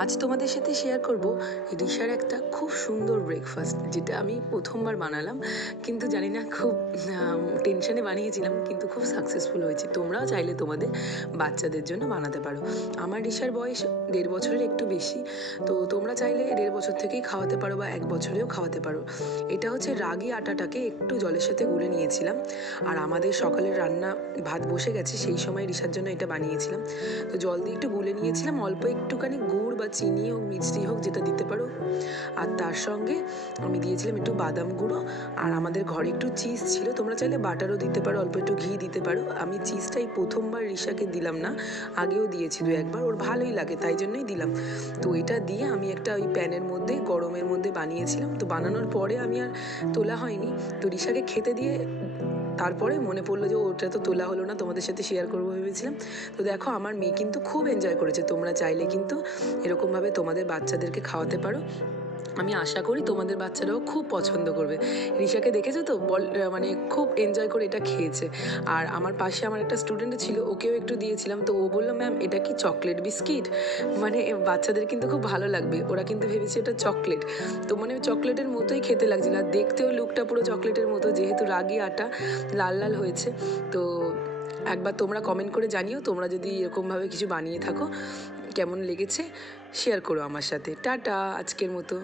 আজ তোমাদের সাথে শেয়ার করব রিশার একটা খুব সুন্দর ব্রেকফাস্ট, যেটা আমি প্রথমবার বানালাম। কিন্তু জানি না, খুব টেনশনে বানিয়েছিলাম, কিন্তু খুব সাকসেসফুল হয়েছে। তোমরাও চাইলে তোমাদের বাচ্চাদের জন্য বানাতে পারো। আমার রিশার বয়স 1.5 বছরের একটু বেশি, তো তোমরা চাইলে 1.5 বছর থেকেই খাওয়াতে পারো বা 1 বছরেও খাওয়াতে পারো। এটা হচ্ছে রাগি আটাটাকে একটু জলের সাথে গুলে নিয়েছিলাম। আর আমাদের সকালের রান্না ভাত বসে গেছে, সেই সময় রিশার জন্য এটা বানিয়েছিলাম। তো জল দিয়ে একটু গুলে নিয়েছিলাম, অল্প একটুখানি গুড় বা চিনি হোক, মিষ্টি হোক, যেটা দিতে পারো। আর তার সঙ্গে আমি দিয়েছিলাম একটু বাদাম গুঁড়ো। আর আমাদের ঘরে একটু চিজ ছিল, তোমরা চাইলে বাটারও দিতে পারো, অল্প একটু ঘি দিতে পারো। আমি চিজটাই প্রথমবার রিশাকে দিলাম না, আগেও দিয়েছি 1-2 বার, ওর ভালোই লাগে তাই জন্যই দিলাম। তো এটা দিয়ে আমি একটা ওই প্যানের মধ্যে গরমের মধ্যে বানিয়েছিলাম। তো বানানোর পরে আমি আর তোলা হয়নি। তো রিশাকে খেতে দিয়ে তারপরে মনে পড়লো যে ওটা তো তোলা হলো না, তোমাদের সাথে শেয়ার করবো ভেবেছিলাম। তো দেখো, আমার মেয়ে কিন্তু খুব এনজয় করেছে। তোমরা চাইলে কিন্তু এরকমভাবে তোমাদের বাচ্চাদেরকে খাওয়াতে পারো। আমি আশা করি তোমাদের বাচ্চারাও খুব পছন্দ করবে। রিশাকে দেখেছো তো, মানে খুব এনজয় করে এটা খেয়েছে। আর আমার পাশে আমার একটা স্টুডেন্ট ছিল, ওকেও একটু দিয়েছিলাম। তো ও বললো, ম্যাম এটা কি চকলেট বিস্কিট? মানে বাচ্চাদের কিন্তু খুব ভালো লাগবে, ওরা কিন্তু ভেবেছে এটা চকলেট। তো মানে চকলেটের মতোই খেতে লাগছিল, আর দেখতেও লুকটা পুরো চকলেটের মতো, যেহেতু রাগি আটা লাল লাল হয়েছে। তো একবার তোমরা কমেন্ট করে জানিও, তোমরা যদি এরকমভাবে কিছু বানিয়ে থাকো, কেমন লেগেছে শেয়ার করো আমার সাথে। টাটা আজকের মতো।